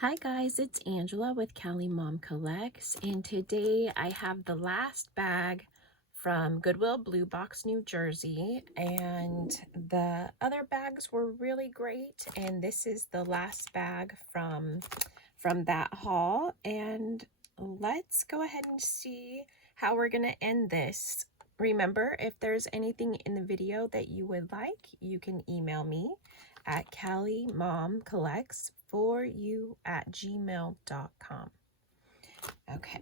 Hi guys, it's Angela with Cali Mom Collects, and today I have the last bag from Goodwill, Bluebox, New Jersey, and the other bags were really great, and this is the last bag from that haul. And let's go ahead and see how we're gonna end this. Remember, if there's anything in the video that you would like, you can email me at calimomcollects4you@gmail.com. Okay.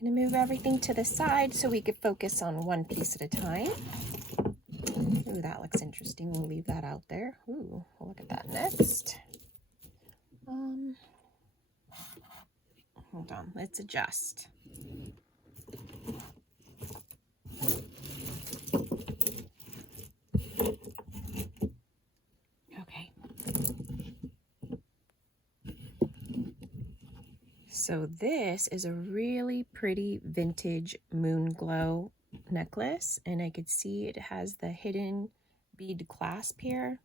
Gonna move everything to the side so we could focus on one piece at a time. Ooh, that looks interesting. We'll leave that out there. Ooh, we'll look at that next. Hold on, let's adjust. Okay. So this is a really pretty vintage moon glow necklace, and I could see it has the hidden bead clasp here.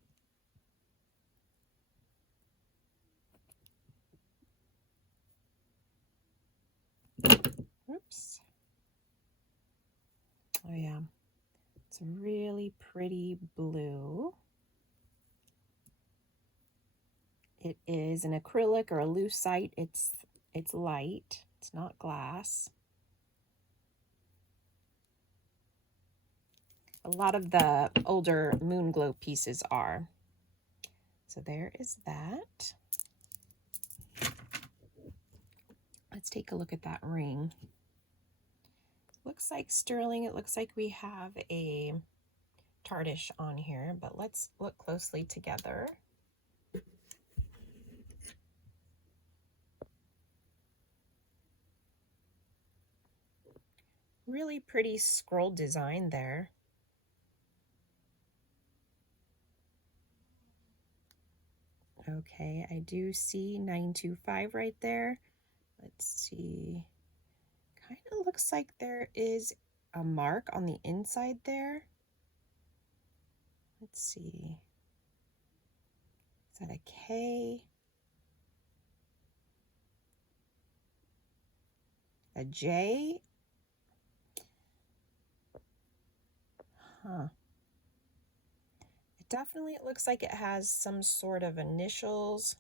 Oops. Oh yeah, it's a really pretty blue. It is an acrylic or a lucite. It's light. It's not glass. A lot of the older moon glow pieces are. So there is that. Let's take a look at that ring. Looks like sterling. It looks like we have a tarnish on here, but let's look closely together. Really pretty scroll design there. Okay, I do see 925 right there. Let's see. Kind of looks like there is a mark on the inside there. Let's see. Is that a K? A J? Huh. It definitely looks like it has some sort of initials.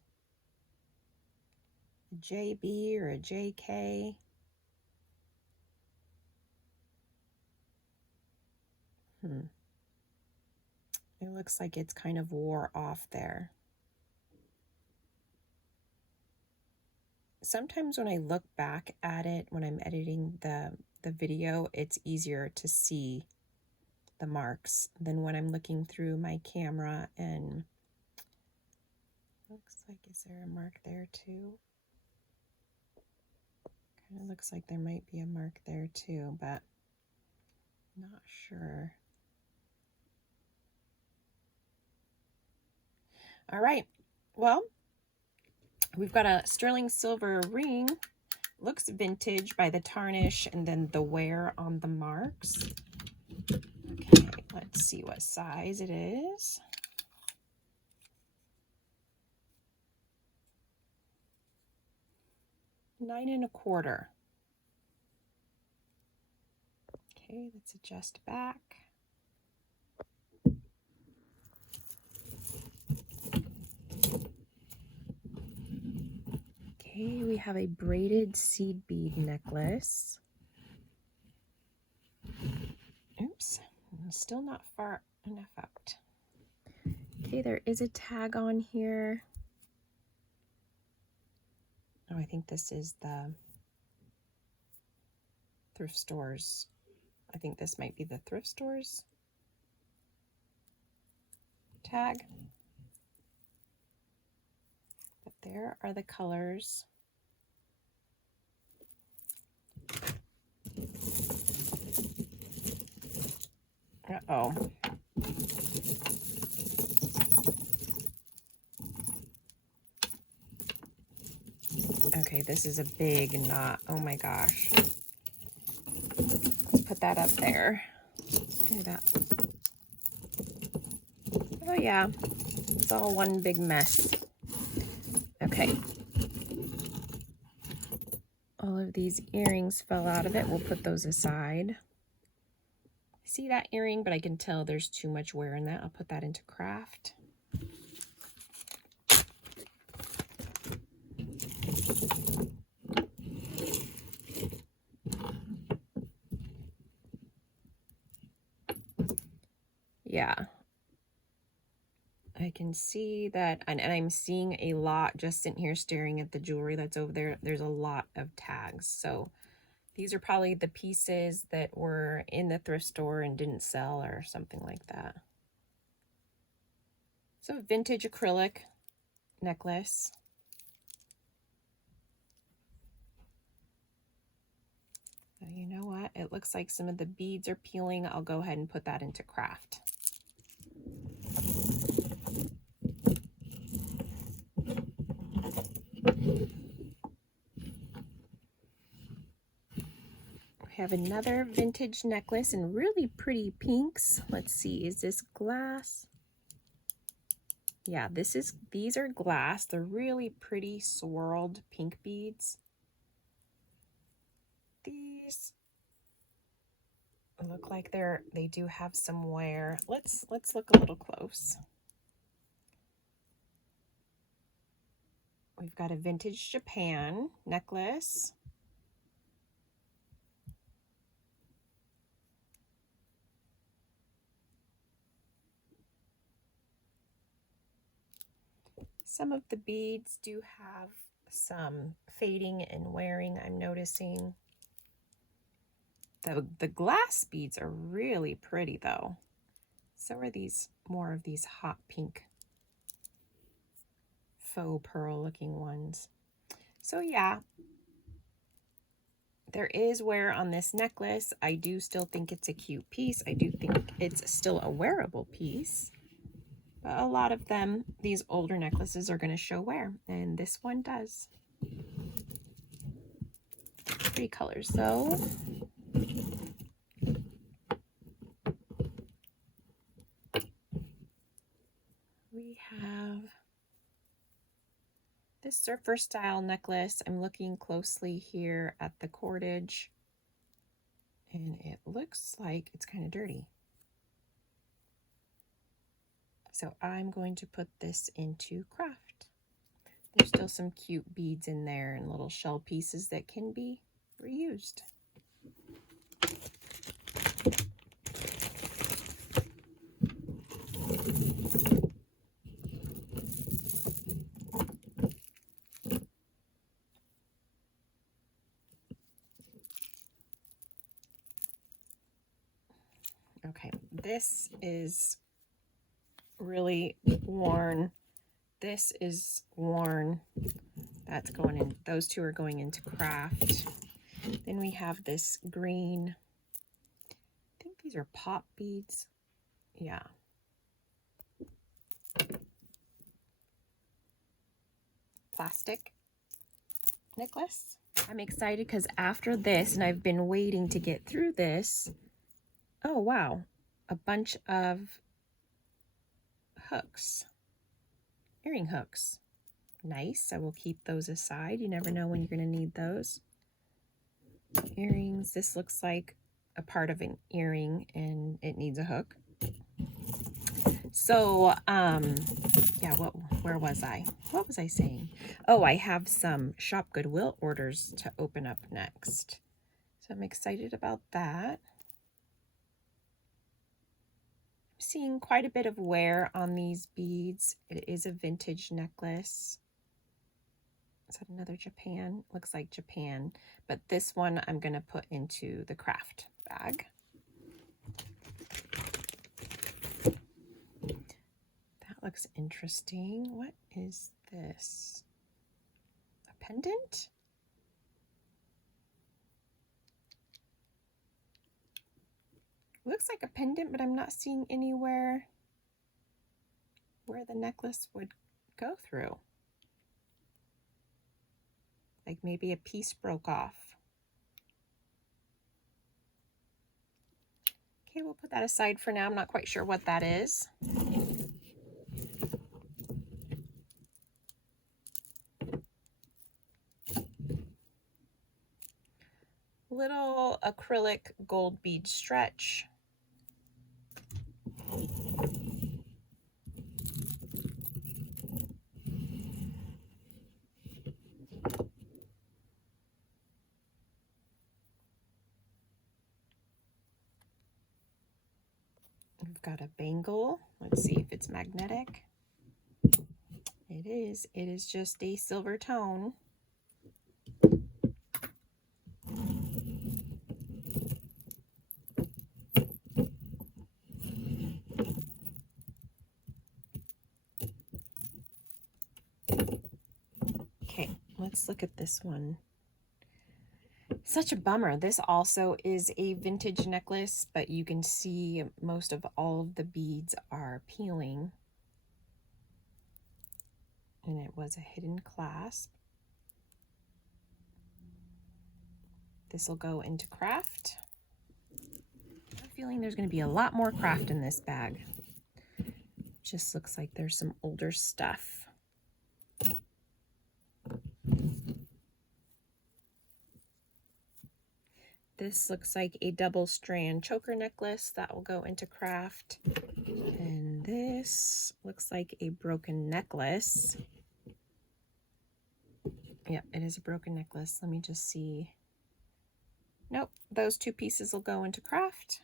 A JB or a JK. It looks like it's kind of wore off there. Sometimes when I look back at it, when I'm editing the video, it's easier to see the marks than when I'm looking through my camera. And looks like, is there a mark there too? Kind of looks like there might be a mark there too, but not sure. All right, well, we've got a sterling silver ring. Looks vintage by the tarnish and then the wear on the marks. Okay, let's see what size it is. Nine and a quarter. Okay, let's adjust back. Okay, we have a braided seed bead necklace. Oops, I'm still not far enough out. Okay, there is a tag on here. Oh, I think this is the thrift stores. I think this might be the thrift stores tag. But there are the colors. Uh-oh. Okay, this is a big knot. Oh my gosh. Let's put that up there. Look at that. Oh yeah, it's all one big mess. Okay. All of these earrings fell out of it. We'll put those aside. See that earring, but I can tell there's too much wear in that. I'll put that into craft. Yeah. I can see that, and I'm seeing a lot just sitting here staring at the jewelry that's over there. There's a lot of tags. So these are probably the pieces that were in the thrift store and didn't sell or something like that. So vintage acrylic necklace. So you know what? It looks like some of the beads are peeling. I'll go ahead and put that into craft. We have another vintage necklace in really pretty pinks. Let's see, is this glass? Yeah, these are glass. They're really pretty swirled pink beads. These look like they do have some wear. Let's look a little close. We've got a vintage Japan necklace. Some of the beads do have some fading and wearing, I'm noticing. The glass beads are really pretty though. So are these, more of these hot pink faux pearl looking ones. So yeah, there is wear on this necklace. I do still think it's a cute piece. I do think it's still a wearable piece. But a lot of them, these older necklaces, are going to show wear, and this one does. Pretty colors though. We have this surfer style necklace. I'm looking closely here at the cordage, and it looks like it's kind of dirty. So I'm going to put this into craft. There's still some cute beads in there and little shell pieces that can be reused. Okay, this is really worn. This is worn. That's going in. Those two are going into craft. Then we have this green. I think these are pop beads. Yeah. Plastic necklace. I'm excited because after this, and I've been waiting to get through this. Oh, wow. A bunch of hooks. Earring hooks. Nice. I will keep those aside. You never know when you're going to need those. Earrings. This looks like a part of an earring and it needs a hook. So, yeah, where was I? What was I saying? Oh, I have some Shop Goodwill orders to open up next. So I'm excited about that. I'm seeing quite a bit of wear on these beads. It is a vintage necklace. Is that another Japan? Looks like Japan. But this one I'm going to put into the craft bag. That looks interesting. What is this? A pendant? Looks like a pendant, but I'm not seeing anywhere where the necklace would go through. Like maybe a piece broke off. Okay, we'll put that aside for now. I'm not quite sure what that is. Little acrylic gold bead stretch. We've got a bangle. Let's see if it's magnetic. It is. It is just a silver tone. Okay, let's look at this one. Such a bummer. This also is a vintage necklace, but you can see most of all of the beads are peeling. And it was a hidden clasp. This will go into craft. I have a feeling there's going to be a lot more craft in this bag. Just looks like there's some older stuff. This looks like a double strand choker necklace that will go into craft. And this looks like a broken necklace. Yep, it is a broken necklace. Let me just see. Nope, those two pieces will go into craft.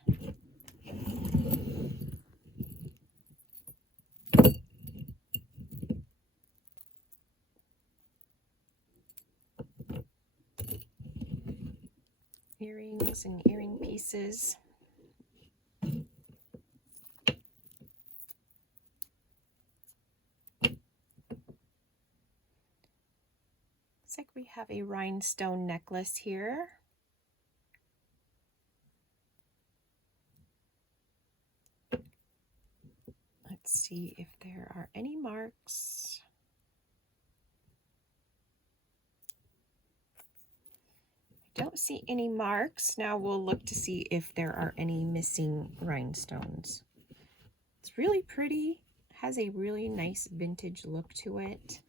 Earrings and earring pieces. Looks like we have a rhinestone necklace here. Let's see if there are any marks. Don't see any marks. Now we'll look to see if there are any missing rhinestones. It's really pretty, has a really nice vintage look to it.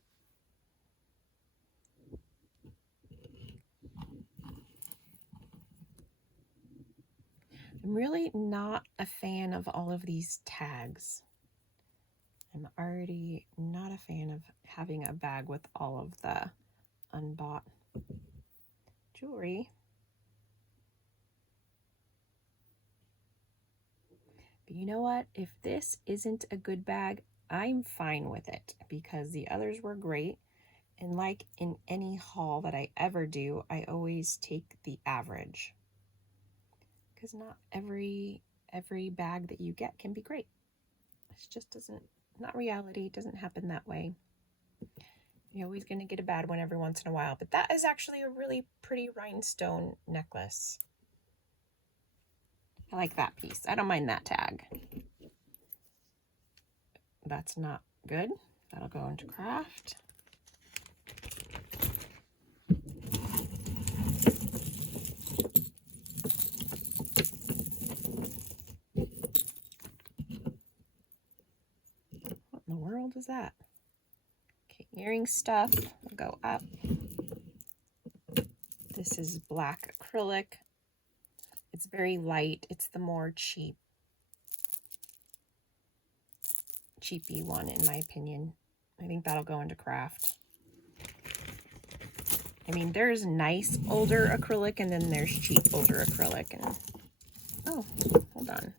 I'm really not a fan of all of these tags. I'm already not a fan of having a bag with all of the unbought jewelry. But you know what? If this isn't a good bag, I'm fine with it because the others were great. And like in any haul that I ever do, I always take the average. Because not every bag that you get can be great. It just doesn't, not reality. It doesn't happen that way. You're always going to get a bad one every once in a while. But that is actually a really pretty rhinestone necklace. I like that piece. I don't mind that tag. That's not good. That'll go into craft. What in the world is that? Okay, earring stuff will go up. This is black acrylic. It's very light. It's the more cheapy one in my opinion. I think that'll go into craft. I mean, there's nice older acrylic and then there's cheap older acrylic. And oh, hold on.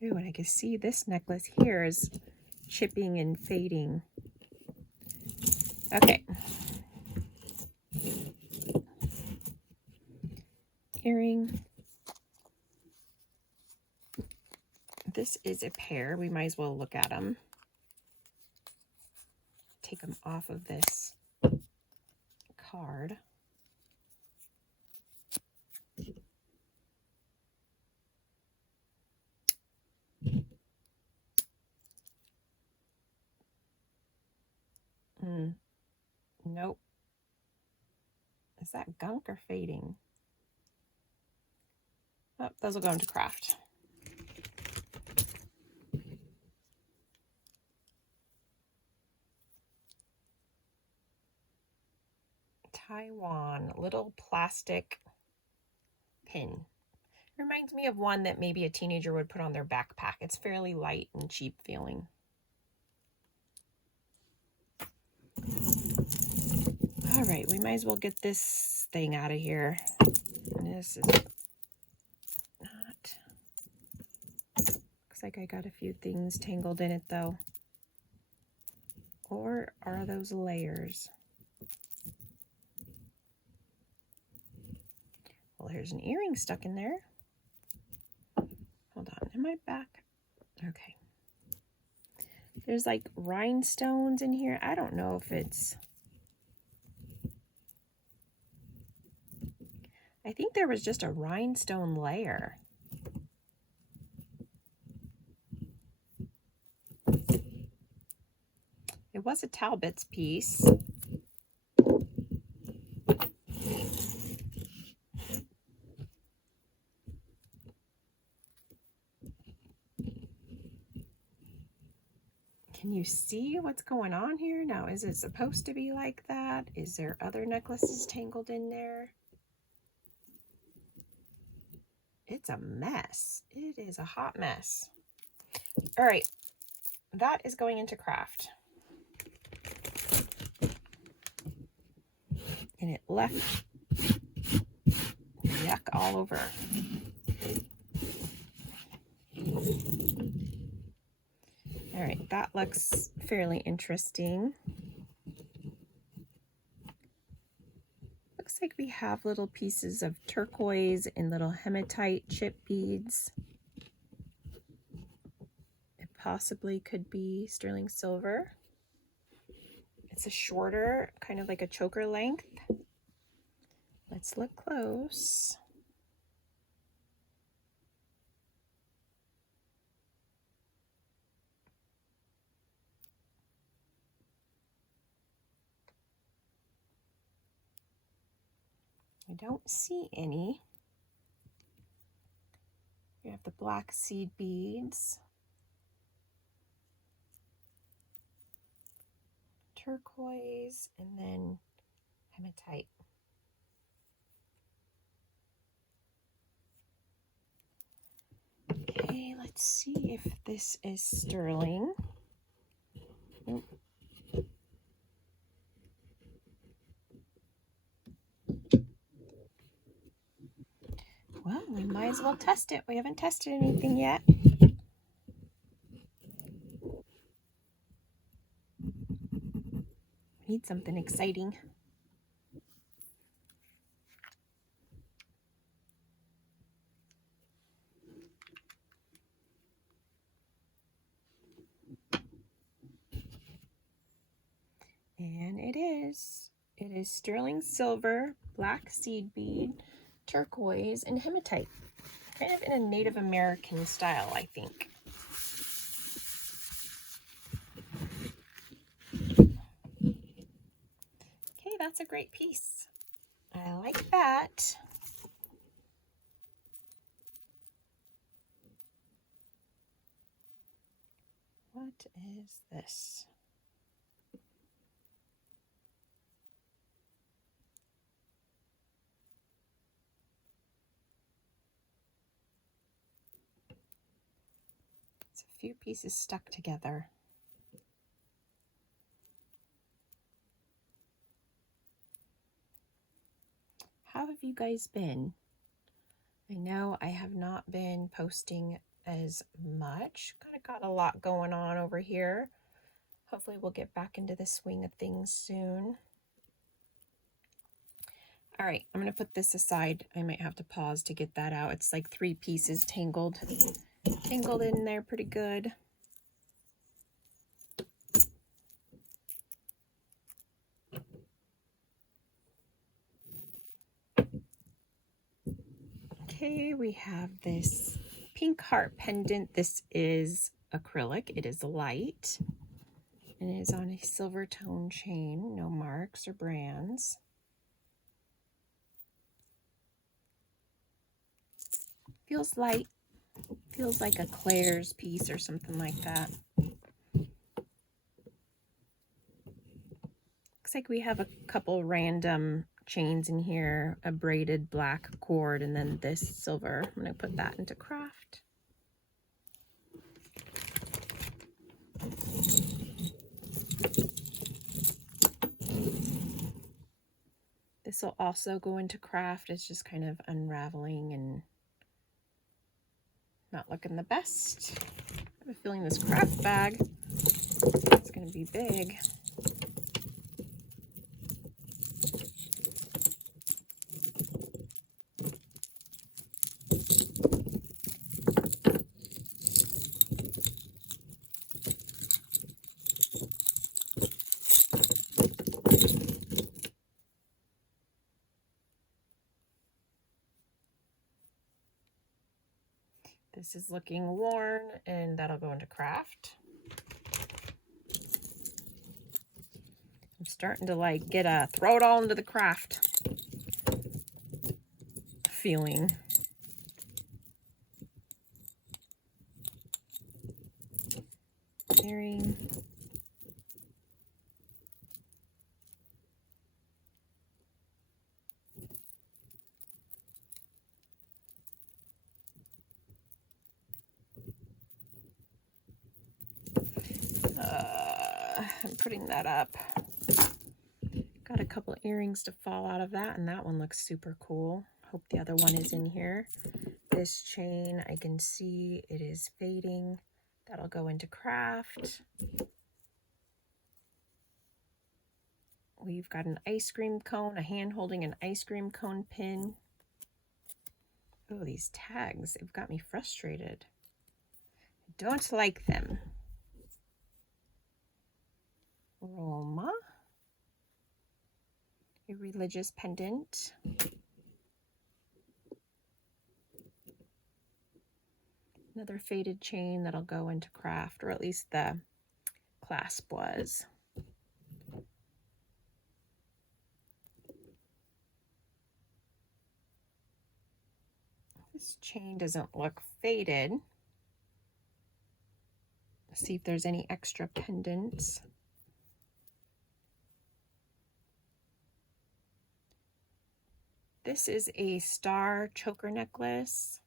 Ooh, and I can see this necklace here is chipping and fading. Okay. Earring. This is a pair. We might as well look at them. Take them off of this hard. Nope. Is that gunk or fading? Oh, those will go into craft. Taiwan, little plastic pin. Reminds me of one that maybe a teenager would put on their backpack. It's fairly light and cheap feeling. All right, we might as well get this thing out of here. This is not... Looks like I got a few things tangled in it though. Or are those layers? Well, there's an earring stuck in there. Hold on, am I back? Okay. There's like rhinestones in here. I don't know if it's... I think there was just a rhinestone layer. It was a Talbot's piece. Can you see what's going on here? Now, is it supposed to be like that? Is there other necklaces tangled in there? It's a mess. It is a hot mess. All right, that is going into craft. And it left yuck all over. All right, that looks fairly interesting. Looks like we have little pieces of turquoise and little hematite chip beads. It possibly could be sterling silver. It's a shorter, kind of like a choker length. Let's look close. I don't see any. We have the black seed beads, turquoise, and then hematite. Okay, let's see if this is sterling. Nope. Well, we might as well test it. We haven't tested anything yet. We need something exciting. And it is. It is sterling silver, black seed bead, turquoise, and hematite. Kind of in a Native American style, I think. Okay, that's a great piece. I like that. What is this? It's a few pieces stuck together. How have you guys been? I know I have not been posting as much. Kind of got a lot going on over here. Hopefully we'll get back into the swing of things soon. All right, I'm going to put this aside. I might have to pause to get that out. It's like 3 pieces tangled in there pretty good. Okay, we have this pink heart pendant. This is acrylic. It is light and it is on a silver tone chain, no marks or brands. Feels light, feels like a Claire's piece or something like that. Looks like we have a couple random chains in here, a braided black cord, and then this silver. I'm going to put that into craft. This will also go into craft. It's just kind of unraveling and not looking the best. I have a feeling this craft bag is going to be big. This is looking worn, and that'll go into craft. I'm starting to like get a throw it all into the craft feeling. Earring. I'm putting that up. Got a couple earrings to fall out of that, and that one looks super cool. Hope the other one is in here. This chain, I can see it is fading. That'll go into craft. We've got an ice cream cone, a hand holding an ice cream cone pin. Oh, these tags, they've got me frustrated. I don't like them. Roma, a religious pendant. Another faded chain that'll go into craft, or at least the clasp was. This chain doesn't look faded. Let's see if there's any extra pendants. This is a star choker necklace.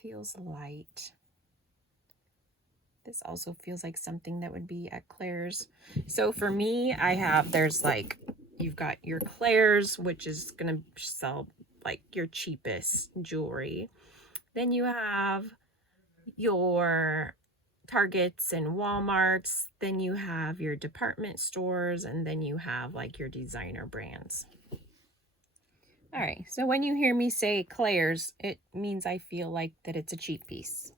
Feels light. This also feels like something that would be at Claire's. So for me, there's like, you've got your Claire's, which is gonna sell like your cheapest jewelry. Then you have your Targets and Walmarts, then you have your department stores, and then you have like your designer brands. All right, so when you hear me say Claire's, it means I feel like that it's a cheap piece.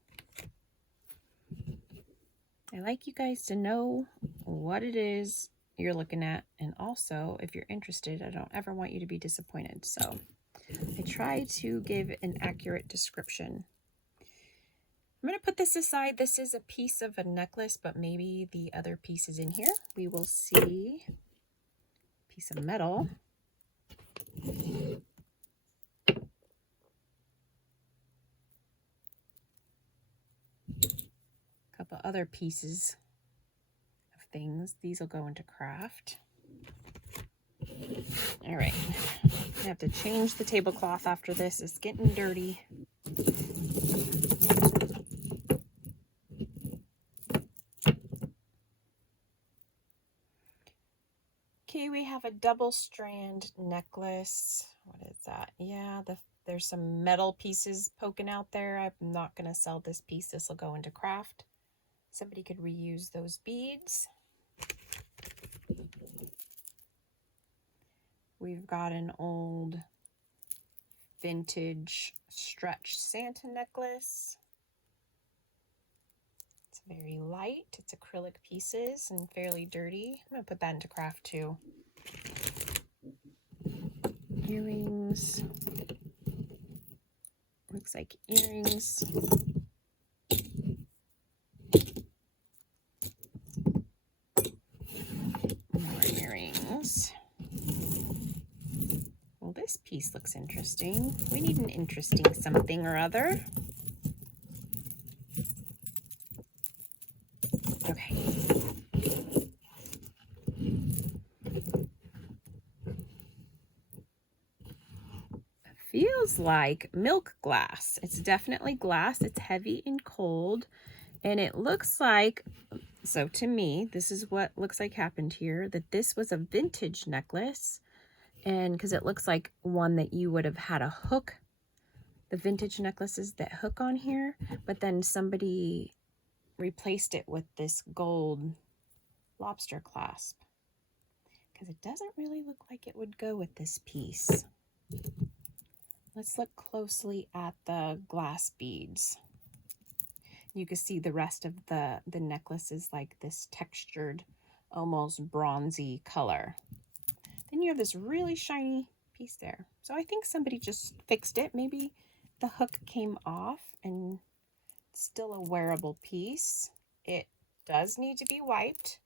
I like you guys to know what it is you're looking at, and also if you're interested, I don't ever want you to be disappointed. So I try to give an accurate description. I'm going to put this aside. This is a piece of a necklace, but maybe the other piece is in here. We will see. Piece of metal. A couple other pieces of things. These will go into craft. All right. I have to change the tablecloth after this. It's getting dirty. Okay, we have a double strand necklace. What is that? Yeah, there's some metal pieces poking out there. I'm not going to sell this piece. This will go into craft. Somebody could reuse those beads. We've got an old vintage stretch Santa necklace. It's very light. It's acrylic pieces and fairly dirty. I'm going to put that into craft too. Earrings. Looks like earrings. More earrings. Well, this piece looks interesting. We need an interesting something or other. Okay. Feels like milk glass. It's definitely glass. It's heavy and cold. And it looks like, so to me, this is what looks like happened here, that this was a vintage necklace. And because it looks like one that you would have had a hook, the vintage necklaces that hook on here, but then somebody replaced it with this gold lobster clasp. Because it doesn't really look like it would go with this piece. Let's look closely at the glass beads. You can see the rest of the necklace is like this textured, almost bronzy color. Then you have this really shiny piece there. So I think somebody just fixed it. Maybe the hook came off and it's still a wearable piece. It does need to be wiped.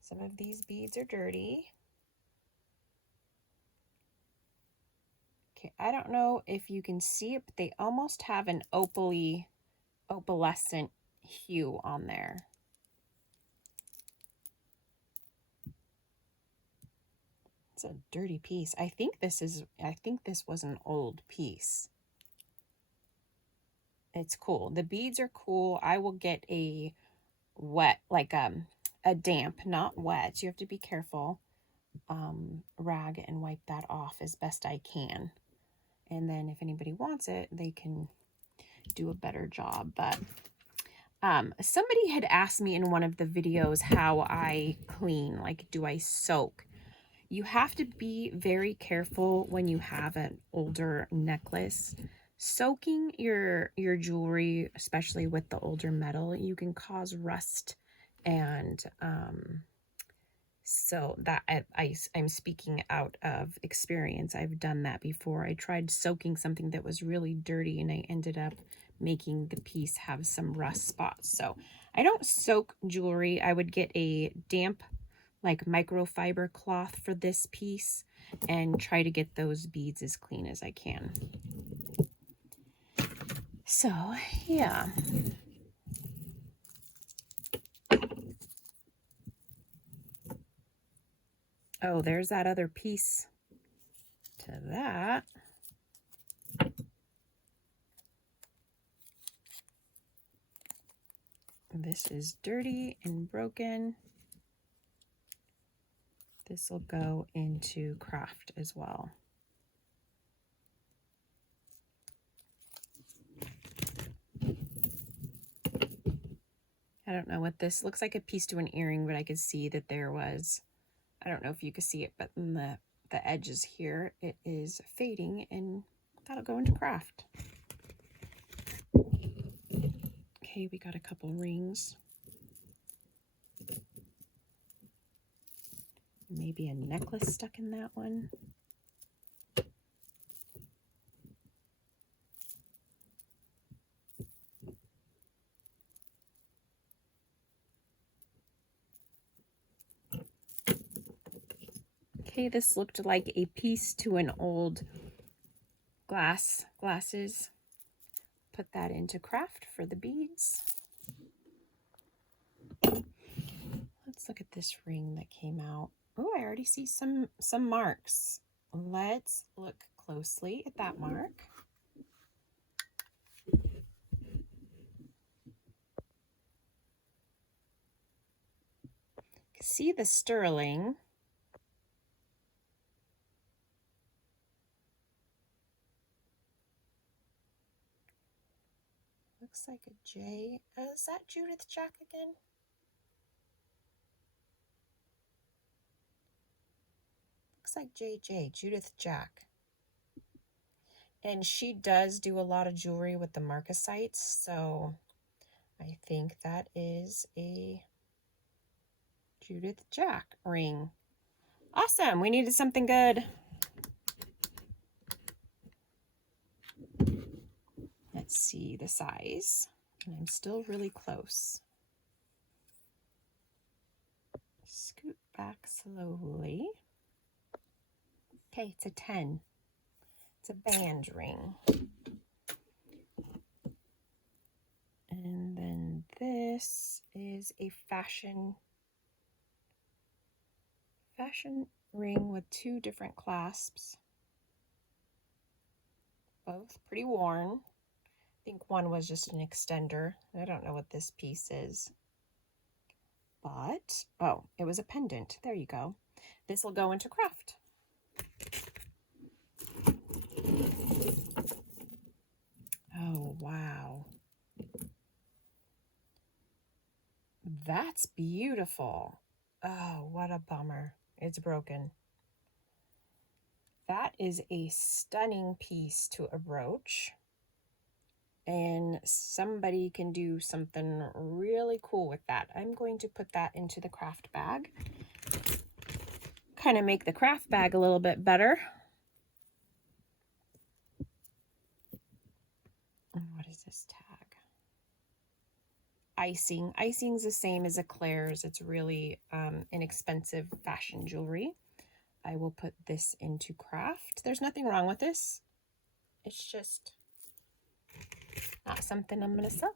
Some of these beads are dirty. Okay, I don't know if you can see it, but they almost have an opalescent hue on there. It's a dirty piece. I think this was an old piece. It's cool. The beads are cool. I will get a wet, like a damp, not wet. You have to be careful. Rag and wipe that off as best I can. And then if anybody wants it, they can do a better job. But somebody had asked me in one of the videos how I clean, like do I soak? You have to be very careful when you have an older necklace. Soaking your jewelry, especially with the older metal, you can cause rust. And so that I'm speaking out of experience. I've done that before. I tried soaking something that was really dirty and I ended up making the piece have some rust spots. So I don't soak jewelry. I would get a damp, like microfiber cloth for this piece and try to get those beads as clean as I can. So yeah. Oh, there's that other piece to that. This is dirty and broken. This will go into craft as well. I don't know what this looks like, a piece to an earring, but I could see that there was, I don't know if you can see it, but in the edges here, it is fading and that'll go into craft. Okay, we got a couple rings. Maybe a necklace stuck in that one. Okay, this looked like a piece to an old glasses. Put that into craft for the beads. Let's look at this ring that came out. Oh, I already see some marks. Let's look closely at that mark. See the sterling. Looks like a J. Is that Judith Jack again? Looks like JJ, Judith Jack. And she does do a lot of jewelry with the marcasites, so I think that is a Judith Jack ring. Awesome, we needed something good. can't see the size, and I'm still really close. Scoot back slowly. Okay, it's a 10. It's a band ring. And then this is a fashion ring with 2 different clasps. Both pretty worn. I think one was just an extender. I don't know what this piece is. But, oh, it was a pendant. There you go. This will go into craft. Oh, wow. That's beautiful. Oh, what a bummer. It's broken. That is a stunning piece to a brooch. And somebody can do something really cool with that. I'm going to put that into the craft bag. Kind of make the craft bag a little bit better. What is this tag? Icing. Icing's the same as eclairs. It's really inexpensive fashion jewelry. I will put this into craft. There's nothing wrong with this. It's just not something I'm going to sell.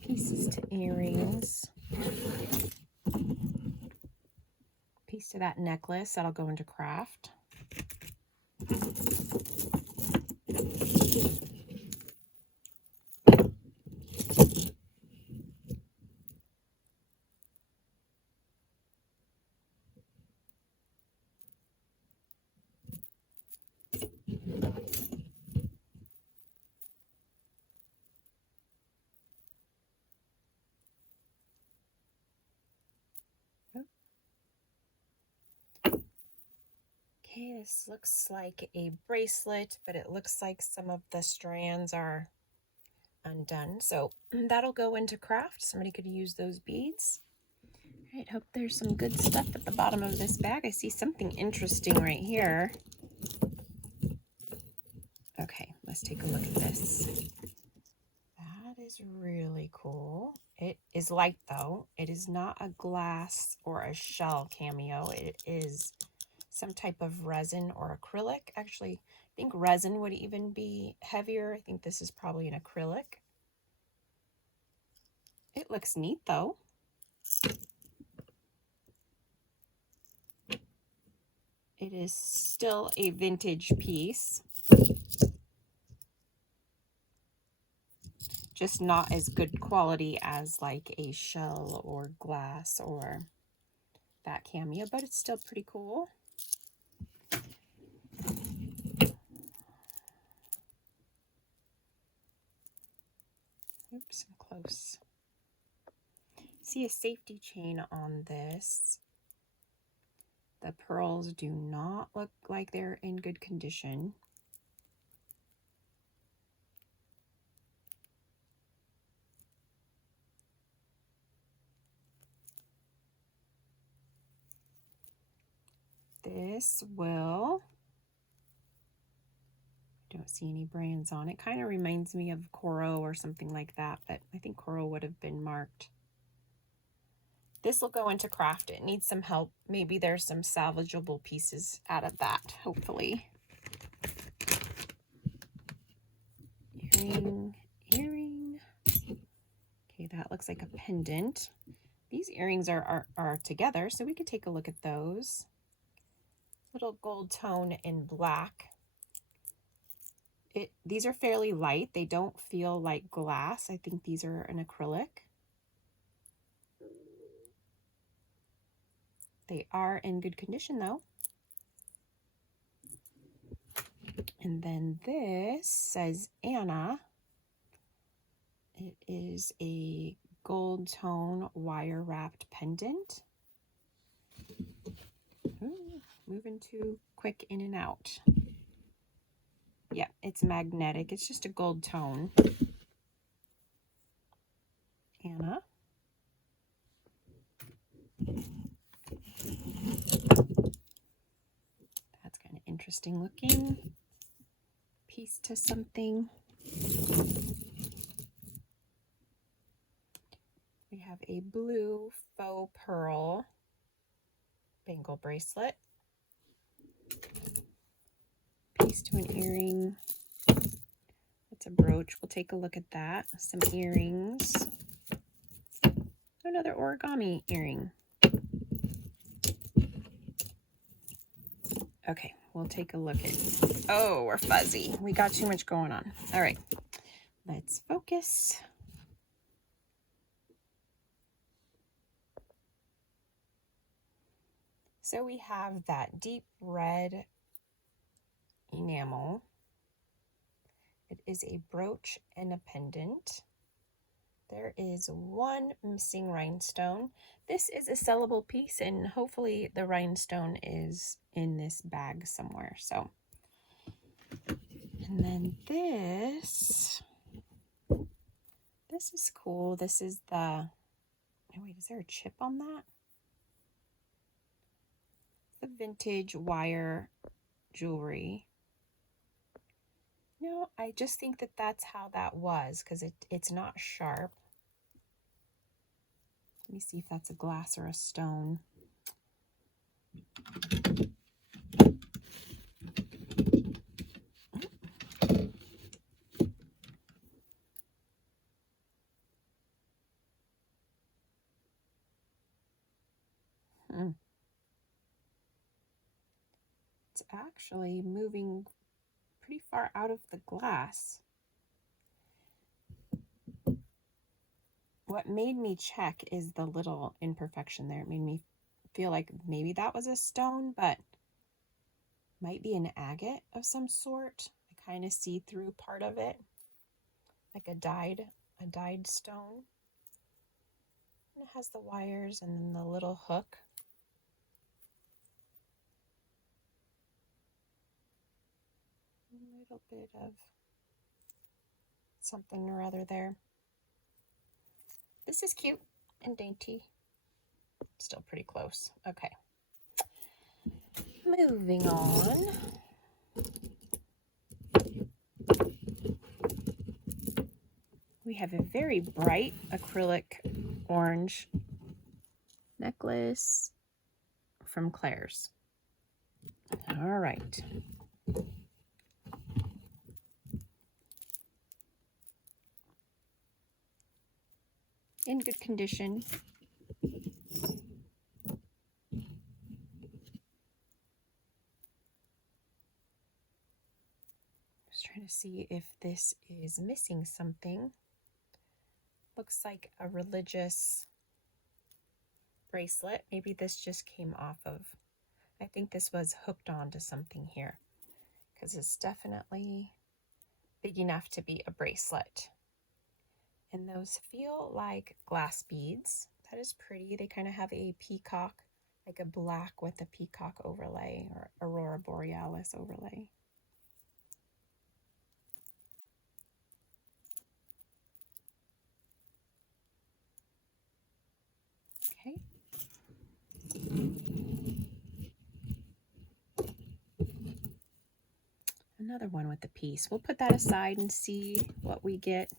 Pieces to earrings. Piece to that necklace. That'll go into craft. Okay, this looks like a bracelet, but it looks like some of the strands are undone. So that'll go into craft. Somebody could use those beads. All right, hope there's some good stuff at the bottom of this bag. I see something interesting right here. Okay, let's take a look at this. That is really cool. It is light though. It is not a glass or a shell cameo. It is some type of resin or acrylic. Actually, I think resin would even be heavier. I think this is probably an acrylic. It looks neat though. It is still a vintage piece. Just not as good quality as like a shell or glass or that cameo, but it's still pretty cool. Oops, I'm close. See a safety chain on this. The pearls do not look like they're in good condition. This will, I don't see any brands on it. Kind of reminds me of Coro or something like that, but I think Coro would have been marked. This will go into craft. It needs some help. Maybe there's some salvageable pieces out of that, hopefully. Earring. Okay, that looks like a pendant. These earrings are together, so we could take a look at those. Little gold tone in black. These are fairly light. They don't feel like glass. I think these are an acrylic. They are in good condition though. And then this says Anna. It is a gold tone wire wrapped pendant. Ooh, moving too quick in and out. Yeah, it's magnetic. It's just a gold tone. Anna. That's kind of interesting looking. piece to something. We have a blue faux pearl bangle bracelet. Piece to an earring. It's a brooch. We'll take a look at that. Some earrings. Another origami earring. Okay, we'll take a look at, oh, we're fuzzy. We got too much going on. All right, let's focus. So we have that deep red enamel. It is a brooch and a pendant. There is one missing rhinestone. This is a sellable piece, and hopefully the rhinestone is in this bag somewhere. So, and then this is cool. This is the, oh wait, is there a chip on that? The vintage wire jewelry. No, I just think that that's how that was, because it's not sharp. Let me see if that's a glass or a stone. It's actually moving pretty far out of the glass. What made me check is the little imperfection there. It made me feel like maybe that was a stone, but might be an agate of some sort. I kind of see through part of it, like a dyed stone. And it has the wires and then the little hook. A little bit of something or other there. This is cute and dainty. Still pretty close. Okay. Moving on. We have a very bright acrylic orange necklace from Claire's. All right. In good condition. Just trying to see if this is missing something. Looks like a religious bracelet. Maybe this just came off of, I think this was hooked onto something here, because it's definitely big enough to be a bracelet. And those feel like glass beads. That is pretty. They kind of have a peacock, like a black with a peacock overlay or aurora borealis overlay. Okay. Another one with a piece. We'll put that aside and see what we get.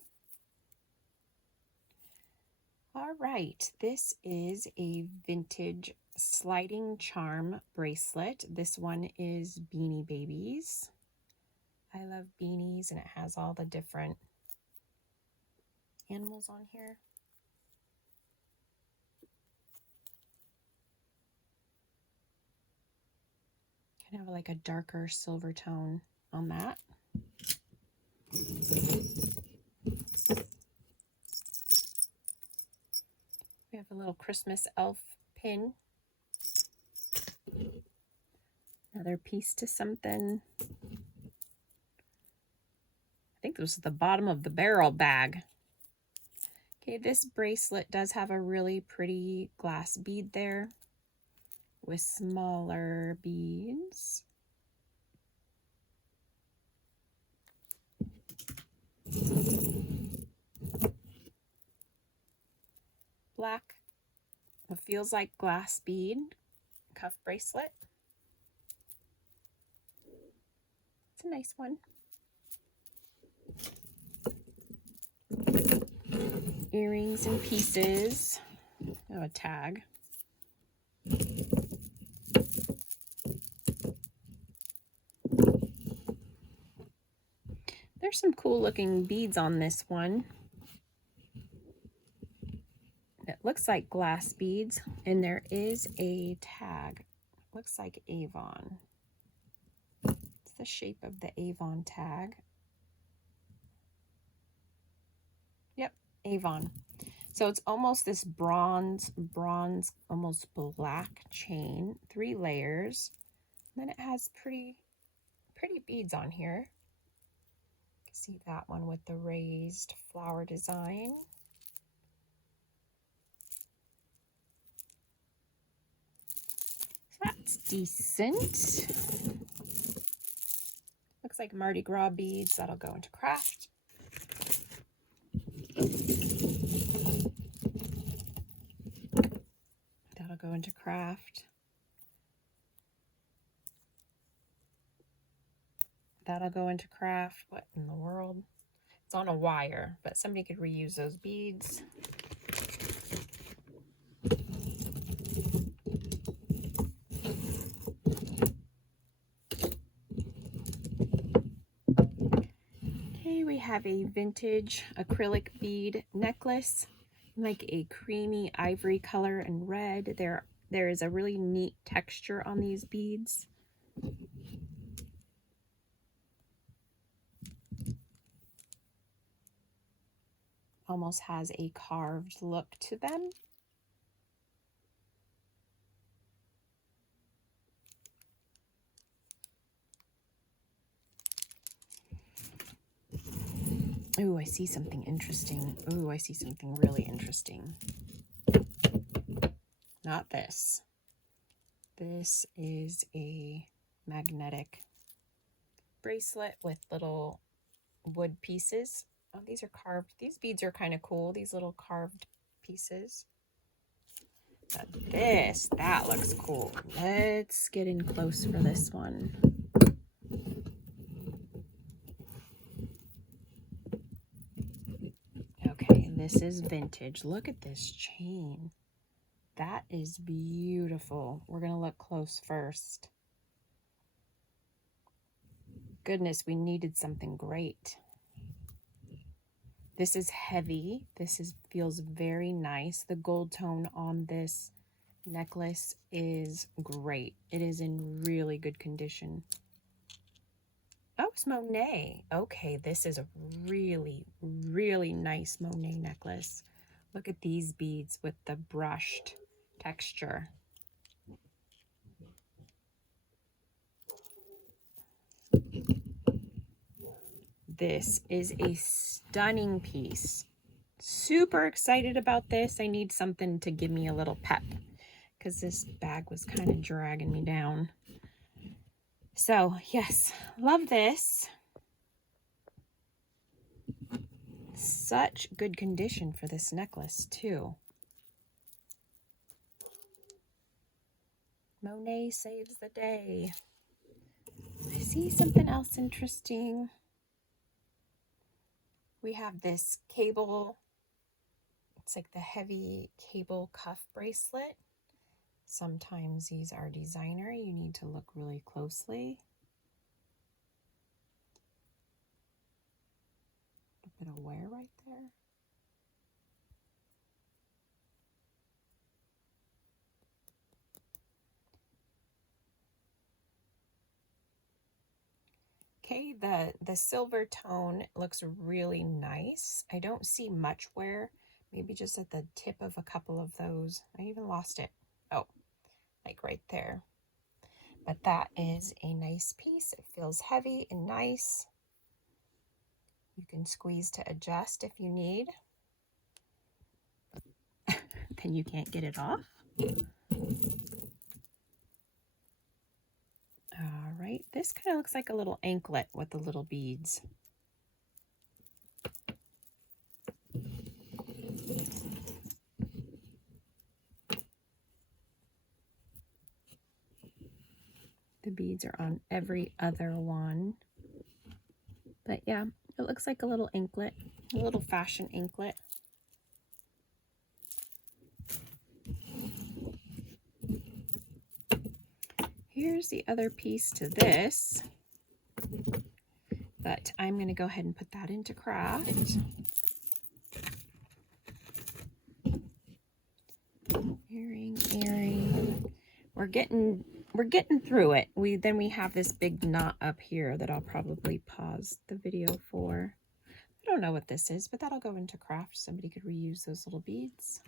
All right, this is a vintage sliding charm bracelet. This one is Beanie Babies. I love beanies, and it has all the different animals on here. Kind of like a darker silver tone on that. We have a little Christmas elf pin. Another piece to something. I think this is the bottom of the barrel bag. Okay, this bracelet does have a really pretty glass bead there with smaller beads. Black, what feels like glass bead cuff bracelet. It's a nice one. Earrings and pieces. Oh, a tag. There's some cool looking beads on this one. It looks like glass beads, and there is a tag. Looks like Avon. It's the shape of the Avon tag. Yep, Avon. So it's almost this bronze, almost black chain, 3 layers. And then it has pretty beads on here. See that one with the raised flower design. So that's decent. Looks like Mardi Gras beads. That'll go into craft. That'll go into craft. That'll go into craft. What in the world? It's on a wire, but somebody could reuse those beads. Okay, we have a vintage acrylic bead necklace, like a creamy ivory color and red. There is a really neat texture on these beads. Almost has a carved look to them. Ooh, I see something interesting. Ooh, I see something really interesting. Not this. This is a magnetic bracelet with little wood pieces. Oh, these are carved. These beads are kind of cool, these little carved pieces. But this, that looks cool. Let's get in close for this one. Okay, this is vintage. Look at this chain. That is beautiful. We're going to look close first. Goodness, we needed something great. This is heavy. Feels very nice. The gold tone on this necklace is great. It is in really good condition. Oh, it's Monet. Okay, this is a really, really nice Monet necklace. Look at these beads with the brushed texture. This is a stunning piece. Super excited about this. I need something to give me a little pep because this bag was kind of dragging me down. So yes, love this. Such good condition for this necklace too. Monet saves the day. I see something else interesting. We have this cable. It's like the heavy cable cuff bracelet. Sometimes these are designer. You need to look really closely. A bit of wear right there. Okay, the silver tone looks really nice. I don't see much wear, maybe just at the tip of a couple of those. I even lost it. Oh, like right there. But that is a nice piece. It feels heavy and nice. You can squeeze to adjust if you need. Then you can't get it off. All right, this kind of looks like a little anklet with the little beads. The beads are on every other one. But yeah, It looks like a little anklet, a little fashion anklet. Here's the other piece to this, but I'm going to go ahead and put that into craft. Earring. We're getting through it. Then we have this big knot up here that I'll probably pause the video for. I don't know what this is, but that'll go into craft. Somebody could reuse those little beads.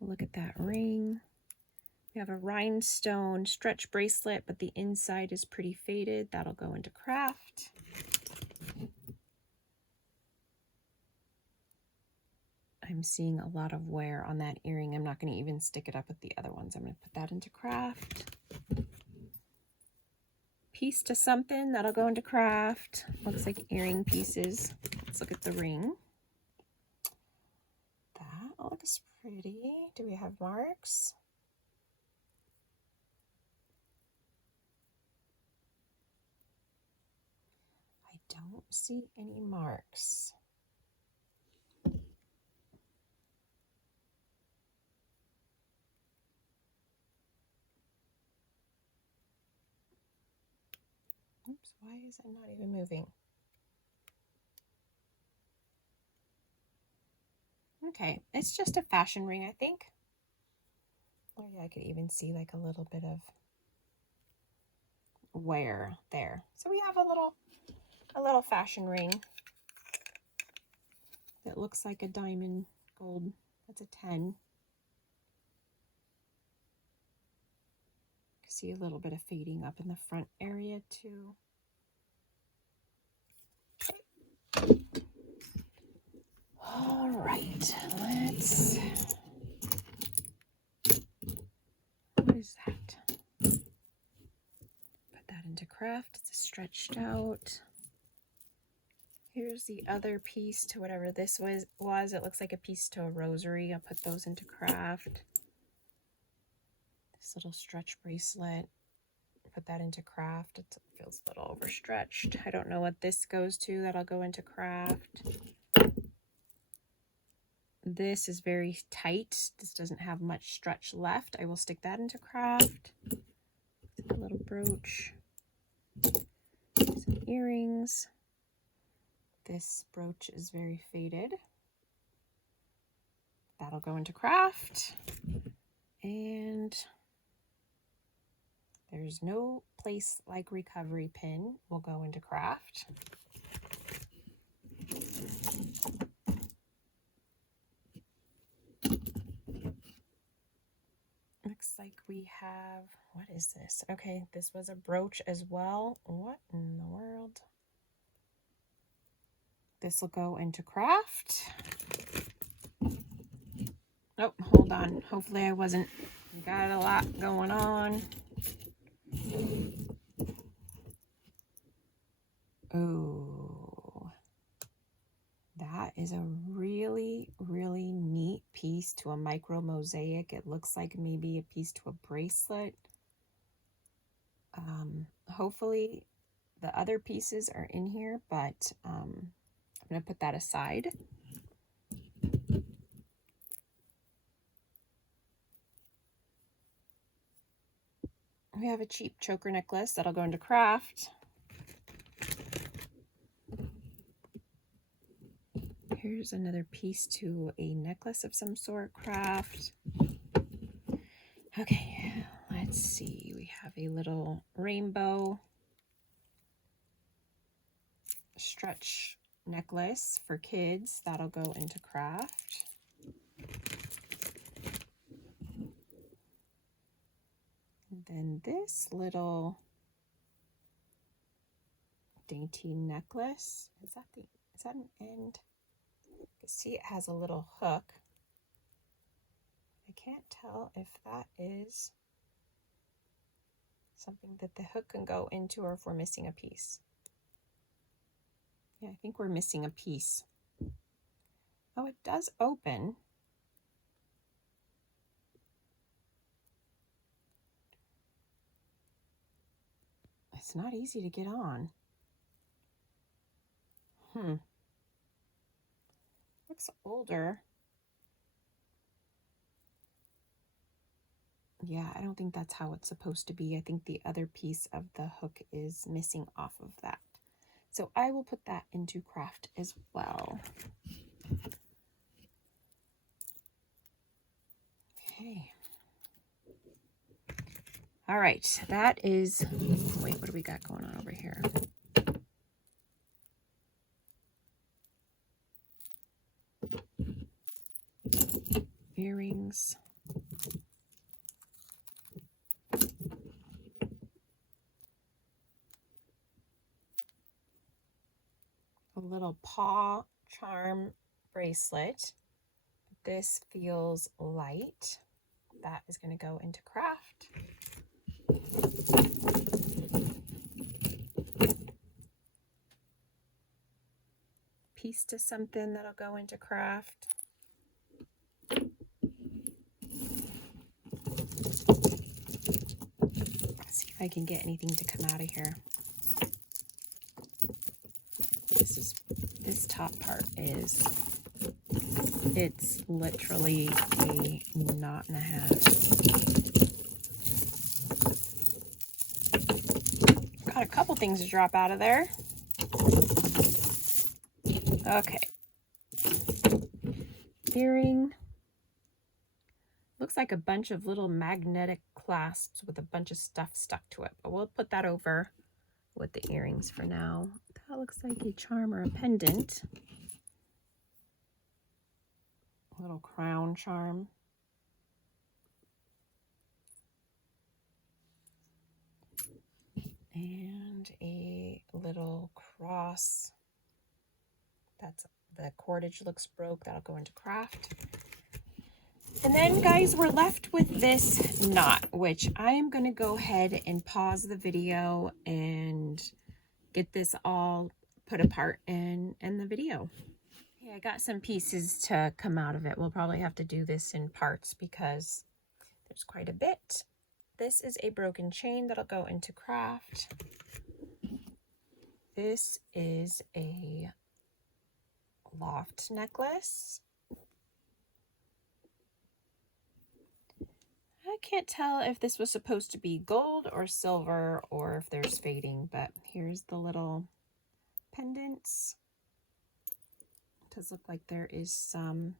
Look at that ring. We have a rhinestone stretch bracelet, but the inside is pretty faded. That'll go into craft. I'm seeing a lot of wear on that earring. I'm not going to even stick it up with the other ones. I'm going to put that into craft. Piece to something, that'll go into craft. Looks like earring pieces. Let's look at the ring. That looks pretty. Do we have marks? I don't see any marks. Oops, why is it not even moving? Okay, it's just a fashion ring, I think. Oh yeah, I could even see like a little bit of wear there. So we have a little fashion ring that looks like a diamond gold. That's a 10. See a little bit of fading up in the front area too. All right, what is that? Put that into craft. It's stretched out. Here's the other piece to whatever this was. It looks like a piece to a rosary. I'll put those into craft. This little stretch bracelet. Put that into craft. It feels a little overstretched. I don't know what this goes to. That'll go into craft. This is very tight. This doesn't have much stretch left. I will stick that into craft. A little brooch. Some earrings. This brooch is very faded. That'll go into craft. And there's no place like recovery pin will go into craft. Looks like we have, what is this? Okay, this was a brooch as well. What in the world? This will go into craft. Oh, hold on. Hopefully I wasn't, got a lot going on. Oh, that is a really, really neat piece to a micro mosaic. It looks like maybe a piece to a bracelet. Hopefully the other pieces are in here, but I'm going to put that aside. We have a cheap choker necklace that'll go into craft. Here's another piece to a necklace of some sort, craft. Okay, let's see. We have a little rainbow stretch necklace for kids. That'll go into craft. And then this little dainty necklace. Is that an end? You can see it has a little hook. I can't tell if that is something that the hook can go into or if we're missing a piece. Yeah, I think we're missing a piece. Oh, it does open. It's not easy to get on. Looks older. Yeah, I don't think that's how it's supposed to be. I think the other piece of the hook is missing off of that. So I will put that into craft as well. Okay. All right, that is, wait, what do we got going on over here? Earrings. A little paw charm bracelet. This feels light. That is going to go into craft. Piece to something that'll go into craft. Let's see if I can get anything to come out of here. This top part is, it's literally a knot and a half. Got a couple things to drop out of there. Okay. Earring. Looks like a bunch of little magnetic clasps with a bunch of stuff stuck to it, but we'll put that over with the earrings for now. That looks like a charm or a pendant. A little crown charm. And a little cross. That's, the cordage looks broke. That'll go into craft. And then, guys, we're left with this knot, which I am going to go ahead and pause the video and get this all put apart and end the video. Okay, I got some pieces to come out of it. We'll probably have to do this in parts because there's quite a bit. This is a broken chain that'll go into craft. This is a loft necklace. I can't tell if this was supposed to be gold or silver or if there's fading, but here's the little pendants. It does look like there is some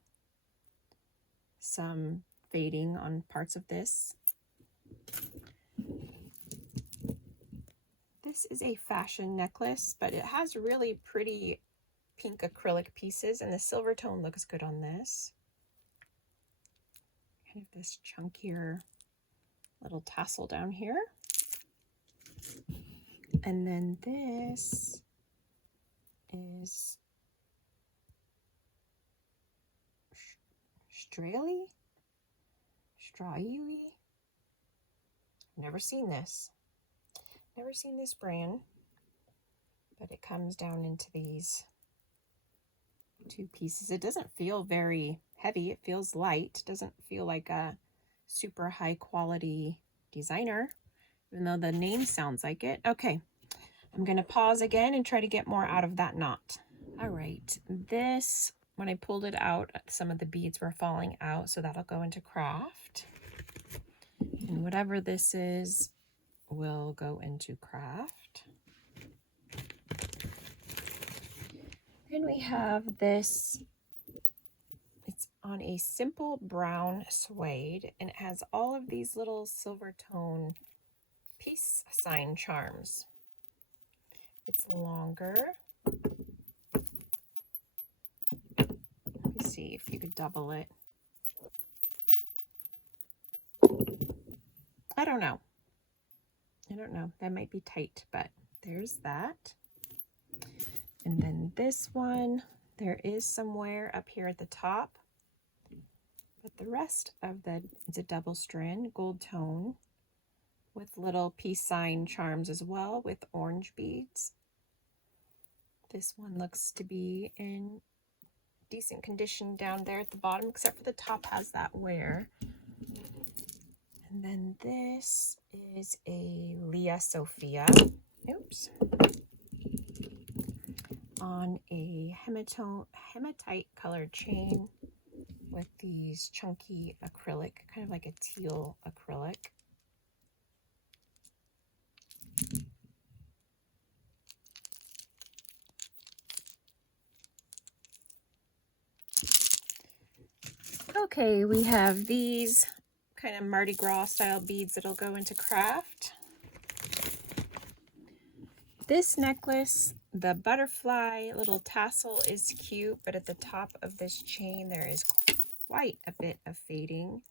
fading on parts of this. This is a fashion necklace, but it has really pretty pink acrylic pieces, and the silver tone looks good on this. Kind of this chunkier little tassel down here. And then this is Straley? Never seen this. Never seen this brand, but it comes down into these two pieces. It doesn't feel very heavy. It feels light. It doesn't feel like a super high quality designer, even though the name sounds like it. Okay, I'm going to pause again and try to get more out of that knot. All right, this, when I pulled it out, some of the beads were falling out, so that'll go into craft. And whatever this is will go into craft. Then we have this, it's on a simple brown suede, and it has all of these little silver tone peace sign charms. It's longer. Let me see if you could double it. I don't know. That might be tight, but there's that. And then this one, there is some wear up here at the top, but the rest of it's a double strand gold tone with little peace sign charms as well with orange beads. This one looks to be in decent condition down there at the bottom, except for the top has that wear. And then this is a Leah Sophia. Oops. on a hematite colored chain with these chunky acrylic, kind of like a teal acrylic. Okay, we have these kind of Mardi Gras style beads that'll go into craft. This necklace, the butterfly little tassel is cute, but at the top of this chain there is quite a bit of fading.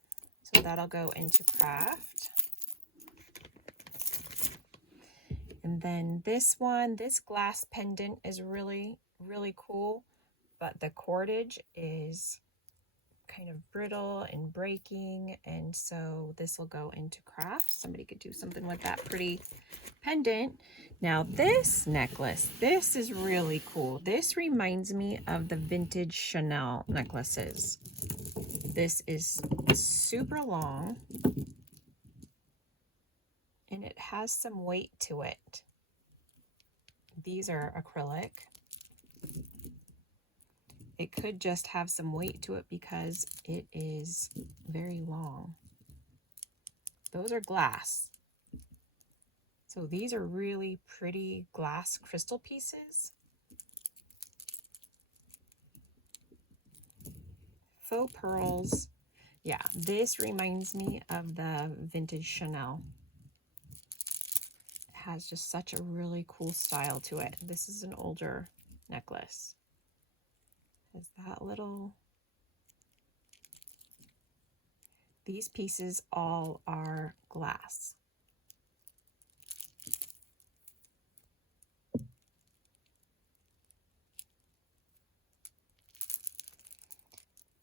So that'll go into craft. And then this one, this glass pendant is really, really cool, but the cordage is kind of brittle and breaking, and so this will go into craft. Somebody could do something with that pretty pendant. Now this necklace, this is really cool. This reminds me of the vintage Chanel necklaces. This is super long and it has some weight to it. These are acrylic. It could just have some weight to it because it is very long. Those are glass. So these are really pretty glass crystal pieces. Faux pearls. Yeah, this reminds me of the vintage Chanel. It has just such a really cool style to it. This is an older necklace. Has that little... These pieces all are glass.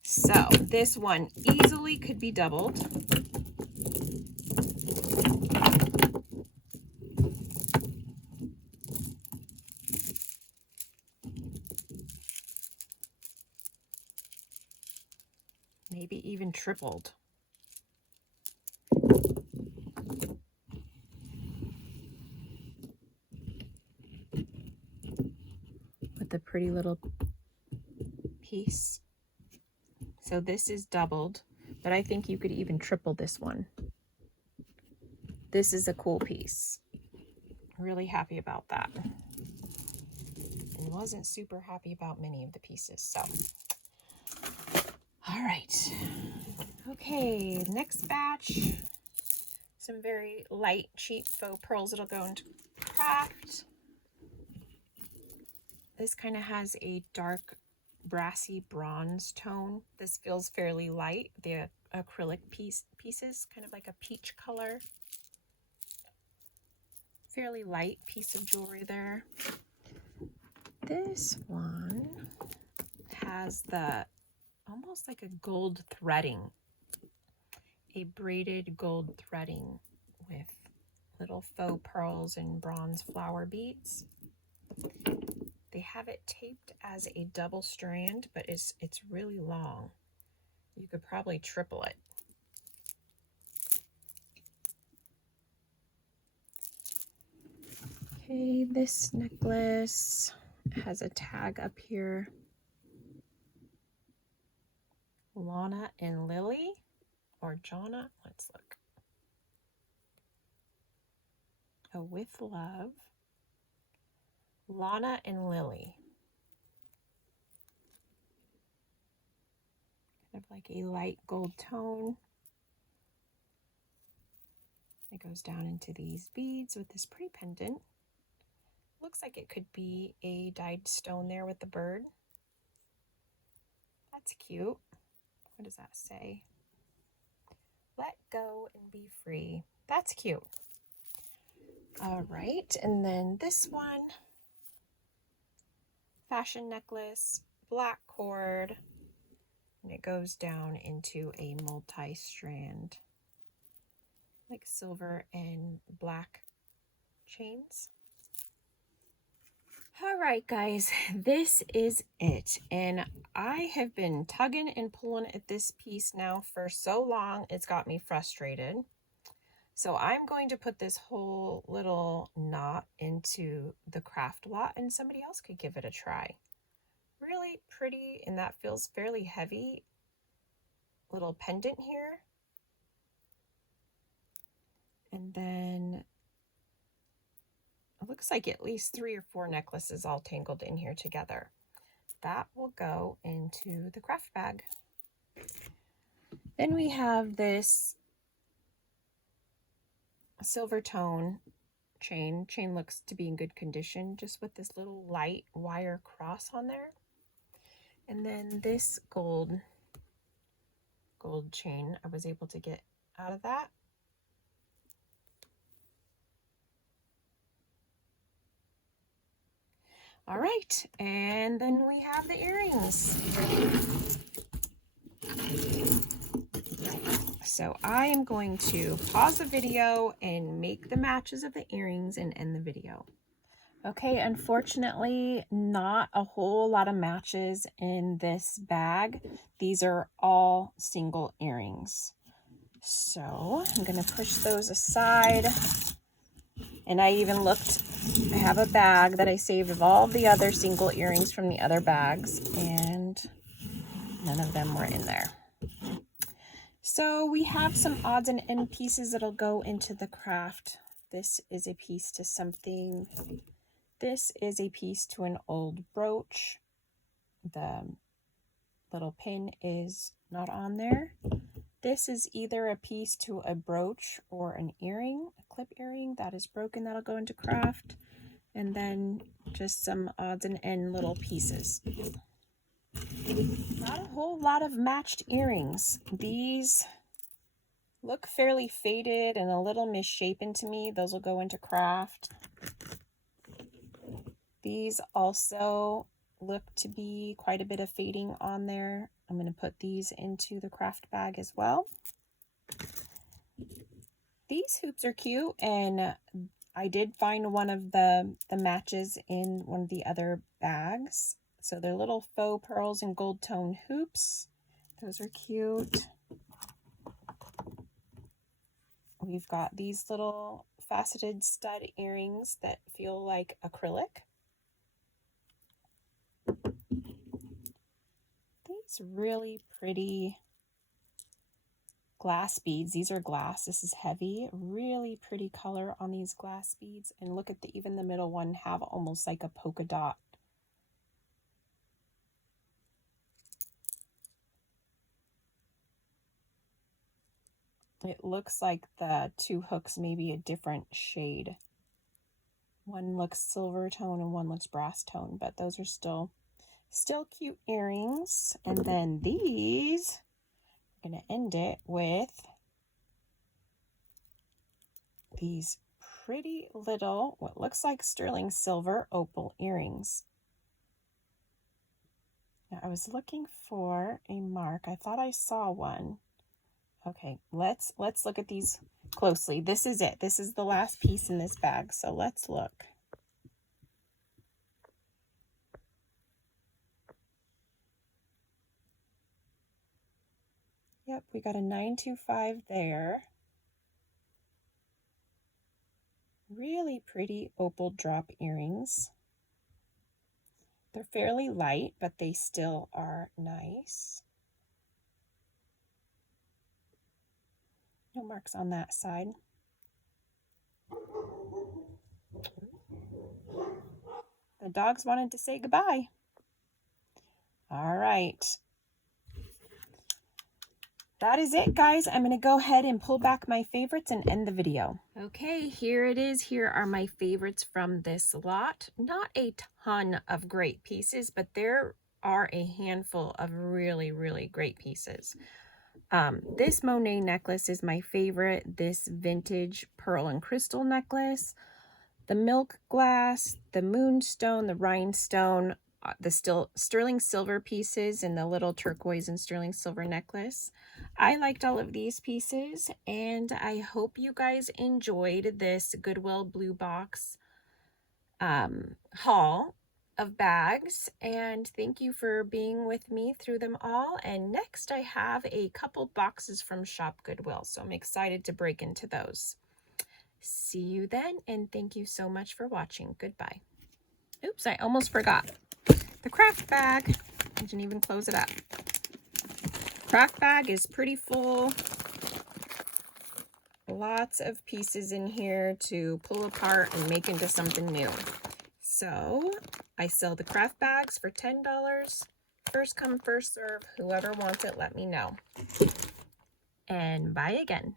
So this one easily could be doubled. Maybe even tripled. With the pretty little piece. So this is doubled, but I think you could even triple this one. This is a cool piece. Really happy about that. And wasn't super happy about many of the pieces, so. All right. Okay, next batch. Some very light, cheap faux pearls that'll go into craft. This kind of has a dark brassy bronze tone. This feels fairly light. The acrylic pieces, kind of like a peach color. Fairly light piece of jewelry there. This one has the almost like a gold threading, a braided gold threading with little faux pearls and bronze flower beads. They have it taped as a double strand, but it's really long. You could probably triple it. Okay, this necklace has a tag up here. Lana and Lily, or Jonna, let's look. Oh, with love. Lana and Lily. Kind of like a light gold tone. It goes down into these beads with this pretty pendant. Looks like it could be a dyed stone there with the bird. That's cute. What does that say? Let go and be free. That's cute. All right, and then this one. Fashion necklace, black cord, and it goes down into a multi-strand, like silver and black chains. All right, guys, this is it. And I have been tugging and pulling at this piece now for so long, it's got me frustrated. So I'm going to put this whole little knot into the craft lot, and somebody else could give it a try. Really pretty, and that feels fairly heavy. Little pendant here. And then it looks like at least 3 or 4 necklaces all tangled in here together. That will go into the craft bag. Then we have this silver tone chain. Chain looks to be in good condition, just with this little light wire cross on there. And then this gold chain I was able to get out of that. All right, and then we have the earrings. So I am going to pause the video and make the matches of the earrings and end the video. Okay, unfortunately, not a whole lot of matches in this bag. These are all single earrings. So I'm going to push those aside. And I even looked, I have a bag that I saved of all the other single earrings from the other bags, and none of them were in there. So we have some odds and end pieces that'll go into the craft. This is a piece to something. This is a piece to an old brooch. The little pin is not on there. This is either a piece to a brooch or an earring, a clip earring that is broken, that'll go into craft. And then just some odds and end little pieces. Not a whole lot of matched earrings. These look fairly faded and a little misshapen to me. Those will go into craft. These also look to be quite a bit of fading on there. I'm going to put these into the craft bag as well. These hoops are cute, and I did find one of the matches in one of the other bags. So they're little faux pearls and gold tone hoops. Those are cute. We've got these little faceted stud earrings that feel like acrylic. These really pretty glass beads. These are glass. This is heavy. Really pretty color on these glass beads. And look at even the middle one have almost like a polka dot. It looks like the 2 hooks may be a different shade. One looks silver tone and one looks brass tone, but those are still cute earrings. And then these, I'm going to end it with these pretty little, what looks like sterling silver opal earrings. Now I was looking for a mark. I thought I saw one. Okay, let's look at these closely. This is it. This is the last piece in this bag. So let's look. Yep, we got a 925 there. Really pretty opal drop earrings. They're fairly light, but they still are nice. No marks on that side. The dogs wanted to say goodbye. All right. That is it, guys. I'm going to go ahead and pull back my favorites and end the video. Okay, here it is. Here are my favorites from this lot. Not a ton of great pieces, but there are a handful of really, really great pieces. This Monet necklace is my favorite. This vintage pearl and crystal necklace. The milk glass, the moonstone, the rhinestone, the sterling silver pieces, and the little turquoise and sterling silver necklace. I liked all of these pieces, and I hope you guys enjoyed this Goodwill Bluebox haul of bags, and thank you for being with me through them all. And next I have a couple boxes from Shop Goodwill, so I'm excited to break into those. See you then, and thank you so much for watching. Goodbye. Oops, I almost forgot. The craft bag. I didn't even close it up. Craft bag is pretty full. Lots of pieces in here to pull apart and make into something new. So I sell the craft bags for $10. First come, first serve. Whoever wants it, let me know. And bye again.